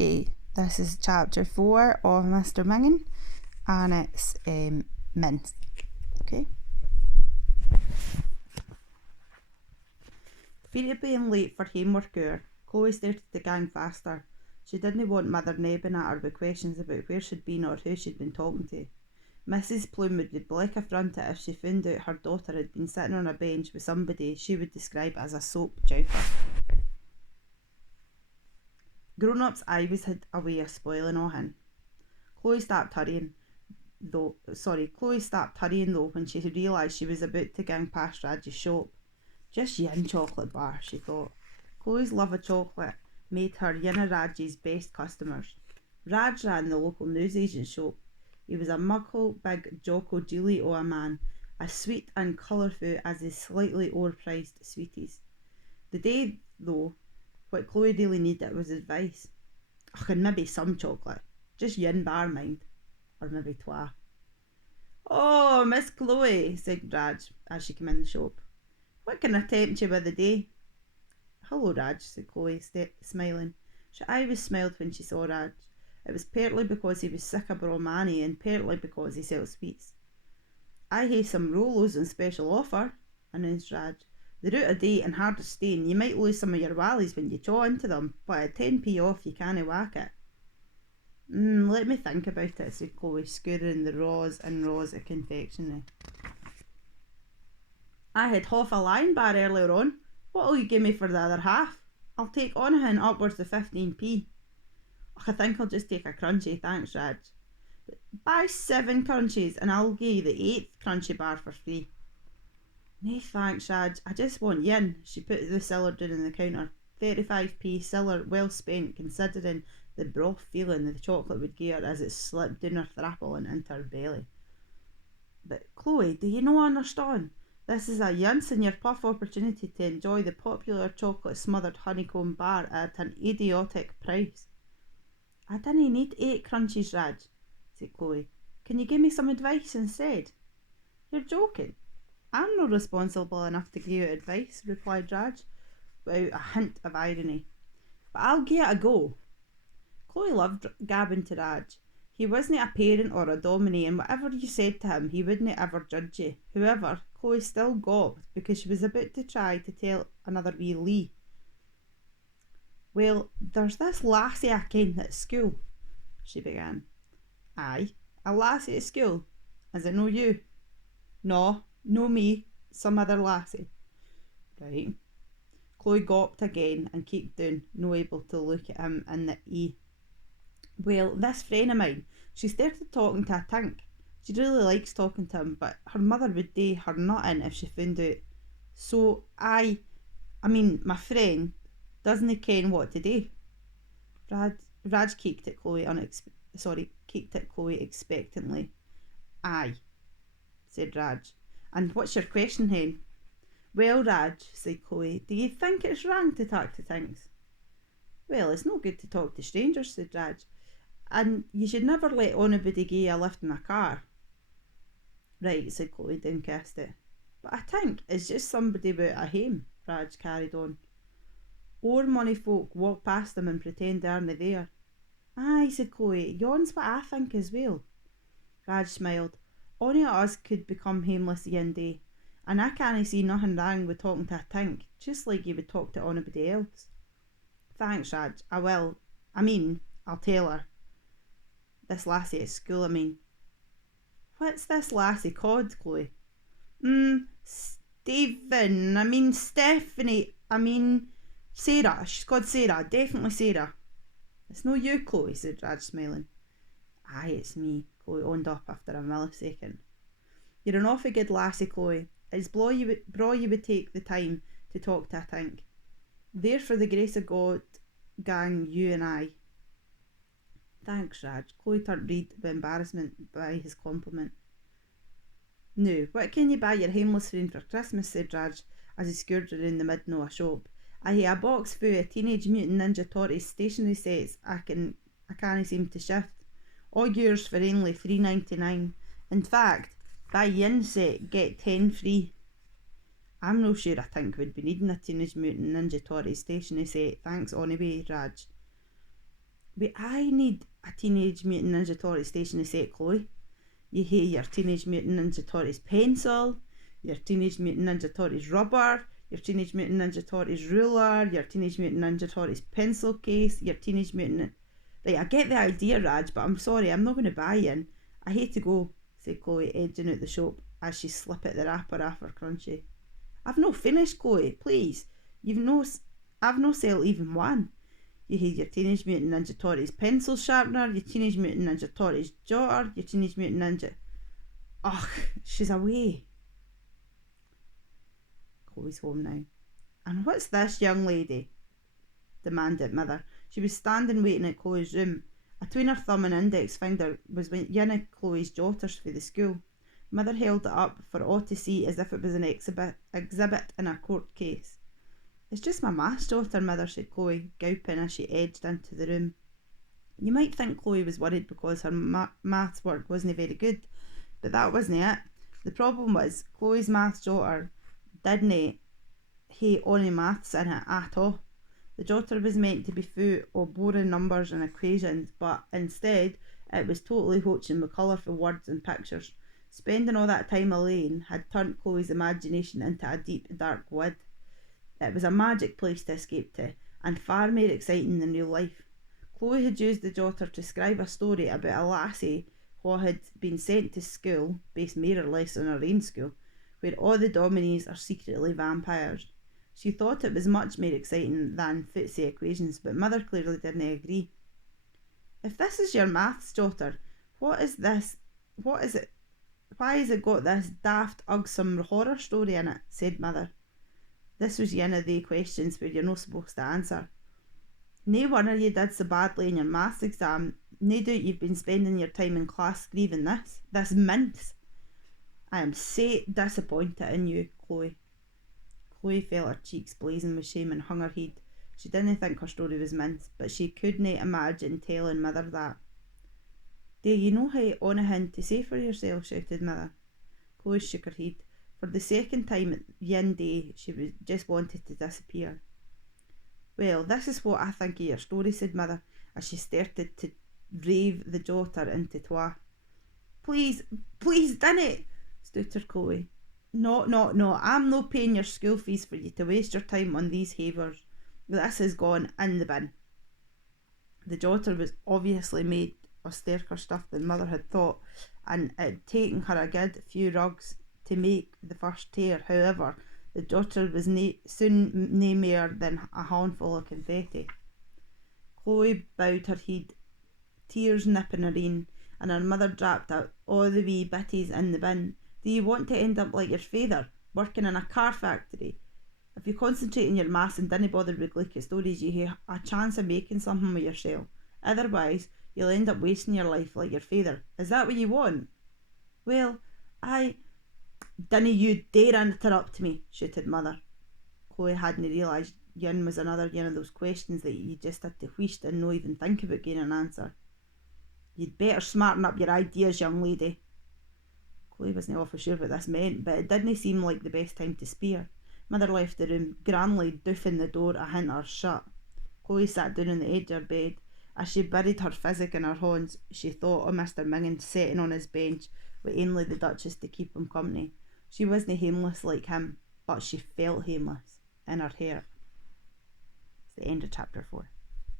Okay, this is chapter 4 of Mr Mingin, and it's mince. Okay. Fear of being late for homework hour, Chloe started the gang faster. She didn't want Mother nabbing at her with questions about where she'd been or who she'd been talking to. Mrs Plume would be black affronted if she found out her daughter had been sitting on a bench with somebody she would describe as a soap jowper. Grown-ups always had a way of spoiling all hin. Chloe stopped hurrying though when she realised she was about to gang past Radge's shop. Just yin chocolate bar, she thought. Chloe's love of chocolate made her yin of Radge's best customers. Radge ran the local newsagent shop. He was a muckle, big, jocko dealie o' a man, as sweet and colourful as his slightly overpriced sweeties. The day, though, what Chloe really needed was advice. And maybe some chocolate. Just yin bar, mind. Or maybe twa. "Oh, Miss Chloe," said Radge as she came in the shop. "What can I tempt you with the day?" "Hello, Radge," said Chloe, smiling. She always smiled when she saw Radge. It was partly because he was sick of bromani and partly because he sold sweets. "I hae some Rolos on special offer," announced Radge. "They're out of date and hard to stain. You might lose some of your wallies when you chaw into them, but at 10p off you canna whack it." Let me think about it," said Chloe, scouring the rows and rows of confectionery. "I had half a lion bar earlier on. What'll you give me for the other half? I'll take onything upwards of 15p. I think I'll just take a crunchy, thanks, Radge." "Buy 7 crunchies and I'll give you the 8th crunchy bar for free." "Nae thanks, Radge, I just want yin." She put the siller down on the counter. 35p siller, well spent considering the broth feeling the chocolate would give her as it slipped down her thrapple and into her belly. "But Chloe, do you no understand? This is a once in your puff opportunity to enjoy the popular chocolate smothered honeycomb bar at an idiotic price." "I dinna need 8 crunchies, Radge," said Chloe. "Can you give me some advice instead?" "You're joking. I'm not responsible enough to give you advice," replied Radge, without a hint of irony. "But I'll gie it a go." Chloe loved gabbing to Radge. He wasn't a parent or a dominie, and whatever you said to him, he wouldn't ever judge you. However, Chloe still gawped because she was about to try to tell another wee lee. "Well, there's this lassie I ken at school," she began. "Aye, a lassie at school? Is it no you?" "No, no me, some other lassie." "Right." Chloe gawped again and kept down, no able to look at him in the eye. "Well, this friend of mine, she started talking to a tink. She really likes talking to him, but her mother would do her nutting if she found out. So my friend doesn't ken what to do." Raj kicked at Chloe expectantly. "Aye," said Raj. "And what's your question, hen?" "Well, Raj," said Chloe, "do you think it's wrong to talk to things?" "Well, it's no good to talk to strangers," said Raj. "And you should never let anybody gie you a lift in a car." "Right," said Chloe, downcasted. "But I think it's just somebody without a hame," Raj carried on. "Ower money folk walk past them and pretend they aren't there." "Aye," said Chloe, "yon's what I think as well." Raj smiled. "Ony of us could become hameless yin day, and I canna see nothing wrong with talking to a tink, just like you would talk to anybody else." "Thanks, Raj, I will. I'll tell her. This lassie at school, What's this lassie called, Chloe?" Stephanie, Sarah. She's called Sarah, definitely Sarah." "It's no you, Chloe," said Raj, smiling. "Aye, it's me," Chloe owned up after a millisecond. "You're an awfully good lassie, Chloe. It's braw you would take the time to talk to a tink. There for the grace of God gang you and I." "Thanks, Raj." Chloe turned red with embarrassment by his compliment. "Now, what can you buy your hameless friend for Christmas?" said Raj as he scoured around the midden of a shop. "I hae a box full of Teenage Mutant Ninja Turtles stationery sets I canna seem to shift. All yours for only $3.99. In fact, buy yin set, get 10 free. I'm no sure I think we'd be needing a Teenage Mutant Ninja Turtles stationery set, thanks anyway, Raj." But I need a Teenage Mutant Ninja Turtle stationery set, Chloe. You hae your Teenage Mutant Ninja Turtles pencil, your Teenage Mutant Ninja Turtles rubber, your Teenage Mutant Ninja Turtles ruler, your Teenage Mutant Ninja Turtles pencil case, your Teenage Mutant... Right, I get the idea, Raj, but I'm sorry, I'm not going to buy in. I hate to go, said Chloe, edging out the shop as she slipped the wrapper off her crunchie. I've no finished, Chloe, please. I've no sell even one. You hae your Teenage Mutant Ninja Turtles pencil sharpener, your Teenage Mutant Ninja Turtles jotter, your Teenage Mutant Ninja... Ugh, she's away. Chloe's home now. And what's this, young lady? Demanded Mother. She was standing waiting at Chloe's room. Atween her thumb and index finger was one of Chloe's jotters for the school. Mother held it up for all to see as if it was an exhibit in a court case. It's just my maths jotter, Mother, said Chloe, gulping as she edged into the room. You might think Chloe was worried because her maths work wasn't very good, but that wasn't it. The problem was Chloe's maths jotter didn't hae ony maths in it at all. The jotter was meant to be full of boring numbers and equations, but instead it was totally hoaching with colourful words and pictures. Spending all that time alone had turned Chloe's imagination into a deep, dark wood. It was a magic place to escape to, and far more exciting than real life. Chloe had used the jotter to scribe a story about a lassie who had been sent to school, based more or less on her own school, where all the Dominies are secretly vampires. She thought it was much more exciting than footsie equations, but Mother clearly didn't agree. If this is your maths jotter, what is this? What is it? Why has it got this daft, ugsome horror story in it? Said Mother. This was one of the questions where you're not supposed to answer. Nae wonder you did so badly in your maths exam. No doubt you've been spending your time in class grieving this mince. I am so disappointed in you, Chloe. Chloe felt her cheeks blazing with shame and hung her head. She didn't think her story was mince, but she couldn't imagine telling Mother that. Do you know how onything to say for yourself? Shouted Mother. Chloe shook her head. For the second time one day, she just wanted to disappear. Well, this is what I think of your story, said Mother, as she started to rave the jotter into twa. Please, dinna, stuttered Chloe. No, I'm no paying your school fees for you to waste your time on these havers. This has gone in the bin. The jotter was obviously made of sterker stuff than Mother had thought, and it had taken her a good few rugs to make the first tear. However, the jotter was soon no more than a handful of confetti. Chloe bowed her head, tears nipping her een, and her Mother dropped out all the wee bitties in the bin. Do you want to end up like your father, working in a car factory? If you concentrate on your maths and didn't bother with glicky stories, you have a chance of making something of yourself. Otherwise, you'll end up wasting your life like your father. Is that what you want? Well, Dinna you dare interrupt me, shouted Mother. Chloe hadn't realised yon was another one of those questions that you just had to wheesht and no even think about getting an answer. You'd better smarten up your ideas, young lady. Chloe wasn't awful sure what this meant, but it didn't seem like the best time to spear. Mother left the room, grandly doofing the door a hint or shut. Chloe sat down on the edge of her bed. As she buried her physic in her hands, she thought of Mr Mingin sitting on his bench with only the Duchess to keep him company. She wasn't hameless like him, but she felt hameless in her heart. It's the end of chapter 4.